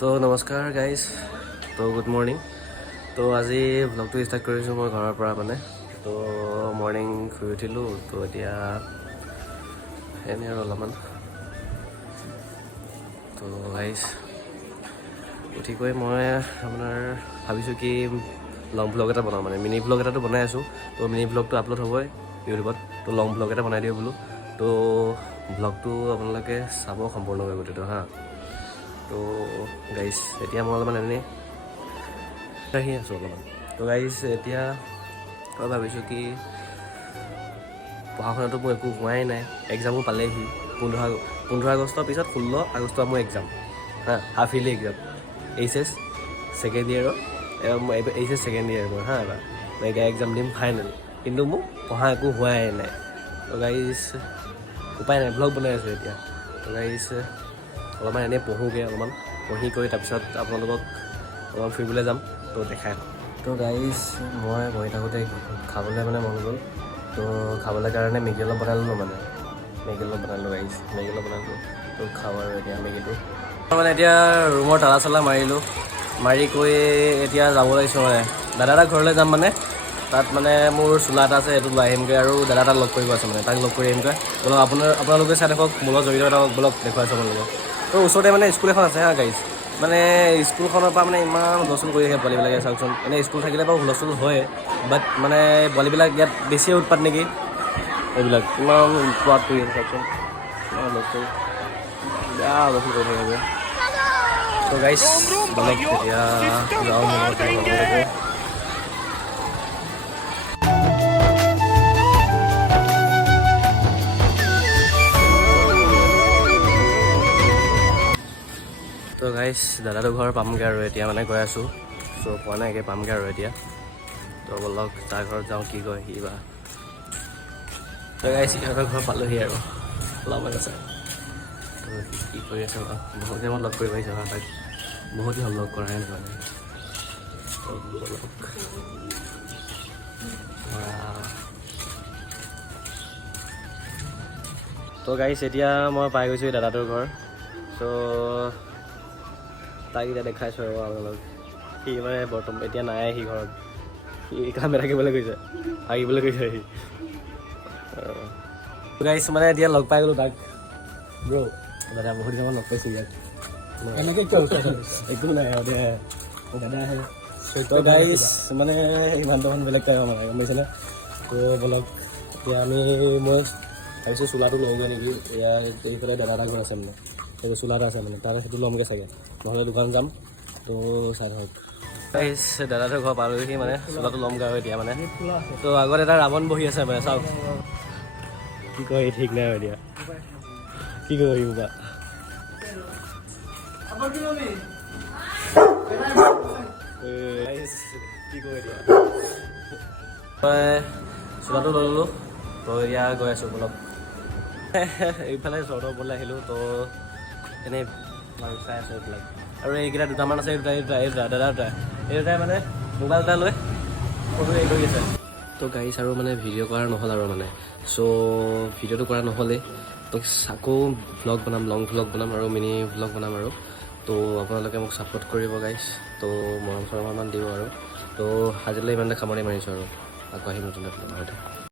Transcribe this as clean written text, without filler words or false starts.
তো নমস্কাৰ গাইজ, তো গুড মৰ্ণিং। তো আজি ব্লগটো ষ্টাৰ্ট কৰিছোঁ মই ঘৰৰ পৰা মানে। তো মৰ্ণিং শুই উঠিলোঁ, তো এতিয়া এনেই আৰু অলপমান। তো গাইজ উঠি গৈ মই আপোনাৰ ভাবিছোঁ কি লং ব্লগ এটা বনাওঁ, মানে মিনি ব্লগ এটাতো বনাই আছোঁ। তো মিনি ব্লগটো আপলোড হ'বই ইউটিউবত, তো লং ব্লগ এটা বনাই দিওঁ বোলো। তো ব্লগটো আপোনালোকে চাব সম্পূৰ্ণকৈ গোটেইটো হা। তো গাইজ এতিয়া মই অলপমান এনেই আহি আছোঁ অলপমান। তো গাইজ এতিয়া মই ভাবিছোঁ কি পঢ়া শুনাটো মোৰ একো হোৱাই নাই, এক্সামো পালেহি 15 আগষ্টৰ পিছত 16 আগষ্টৰ মোৰ এক্সাম হা, half yearly exam HS second ইয়েৰৰ। HS ছেকেণ্ড ইয়েৰ মোৰ হা, এবাৰ মই এতিয়া এক্সাম দিম ফাইনেল, কিন্তু মোক পঢ়া একো হোৱাই নাই। তো গাইজ উপায় নাই, ব্লগ বনাই আছোঁ এতিয়া। তো গাইজ অলপমান এনেই পঢ়োগৈ, অলপমান পঢ়ি কৰি তাৰপিছত আপোনালোকক অলপমান ফুৰিবলৈ যাম, তো দেখাই। তো গাইজ মই বহি থাকোঁতে খাবলৈ মানে মন গ'ল, তো খাবলৈ কাৰণে মেগী অলপ বনাই ল'লোঁ, মানে মেগী অলপ বনালোঁ গাইজ, মেগী অলপ বনালোঁ। তো খাওঁ আৰু এতিয়া মেগীটো মানে এতিয়া ৰুমৰ তালা চালা মাৰিলোঁ, মাৰি কৰি এতিয়া যাব লাগিছোঁ মানে দাদা এটা ঘৰলৈ যাম। মানে তাত মানে মোৰ চোলা এটা আছে, সেইটো লৈ আহিমগৈ, আৰু দাদা এটা লগ কৰিব আছে, মানে তাক লগ কৰি আহিমগৈ। বলক আপোনালোকে চাই থাকক, মোৰ লগত জড়িত থাকক, বলক দেখুৱাইছোঁ আপোনালোকক। তো ওচৰতে মানে স্কুল এখন আছে হা গাইজ, মানে স্কুলখনৰ পৰা মানে ইমান হুলস্থুল কৰি থাকে পোৱালিবিলাকে, চাওকচোন। এনেই স্কুল থাকিলে বাৰু হুলস্থুল হয়, বাট মানে পোৱালিবিলাক ইয়াত বেছিয়ে উৎপাত নেকি, এইবিলাক ইমান উৎপাত কৰি আছে চাওকচোন, ইমান হুলস্থুল, বেয়া হুলস্থুল কৰি থাকে। তো গাইজ বলক এতিয়া যাওঁ মনত আপোনালোকে। তো গাইজ দাদাটো ঘৰ পামগৈ আৰু এতিয়া মানে গৈ আছোঁ, চ' পোৱা নাই, পামগৈ আৰু এতিয়া। তো বলক তাৰ ঘৰত যাওঁ, কি কয় সি বা। তো গাইজ সিহঁতৰ ঘৰ পালোহি আৰু অলপমান আছে। তো কি কৰি আছে বা, বহুত দিনত লগ কৰিব আহিছোঁ তাক, বহুত দিন লগ কৰাই নাই মানে। তো বলক তো গাইজ এতিয়া মই পাই গৈছোঁ দাদাটোৰ ঘৰ। চ' তাক এতিয়া দেখাইছোঁ আৰু আপোনালোক। সি মানে বৰ্তমান এতিয়া নাই, সি ঘৰত, সি কামে থাকিবলৈ গৈছে, আহিবলৈ গৈছে সি। গাইজ মানে এতিয়া লগ পাই গ'লোঁ তাক, ব্ৰ' দাদা বহুত দিনৰ লগ পাইছোঁ ইয়াক, একো নাই আৰু দে দাদা আহে। তো গাইজ মানে ইমানটো মান বেলেগ পাই মানে, গম পাইছেনে। তো বলক এতিয়া মই ভাবিছোঁ চোলাটো লওঁগৈ নেকি, এয়া এইফালে দাদা এটা ঘৰ আছে মানে, তো চোলা এটা আছে মানে, তাত সেইটো ল'মগৈ চাগে, নহ'লে দোকান যাম। তো চাই থাকক গাইজ, দাদাটোৰ ঘৰ পালোহি, মানে চোলাটো ল'মগৈ আৰু এতিয়া মানে। তো আগত এটা ৰাৱণ বহি আছে মানে, চাওক কি কয় ঠিক নাই আৰু এতিয়া, কি কৰিব বা। কি কয় এতিয়া, মই চোলাটো লৈ ল'লোঁ, তো এতিয়া গৈ আছোঁ বলক। এইফালে চৰ্টৰ ওপৰলৈ আহিলোঁ, তো এনেই বাৰু চাই আছোঁ এইবিলাক। আৰু এইকেইটা দুটামান আছে, এই দুটাই মানে মোবাইল এটা লৈ ফটো হেৰি কৰি আছে। তো গাড়ী আৰু মানে ভিডিঅ' কৰা নহ'ল আৰু মানে, চ' ভিডিঅ'টো কৰা নহ'লেই, তো আকৌ ভ্লগ বনাম, লং ভ্লগ বনাম আৰু মিনি ভ্লগ বনাম আৰু। তো আপোনালোকে মোক ছাপোৰ্ট কৰিব গাইজ, তো মৰম চৰমান দিব আৰু। তো আজিলৈ ইমানতে সামৰণি মাৰিছোঁ আৰু, আকৌ আহিম নতুন এটা।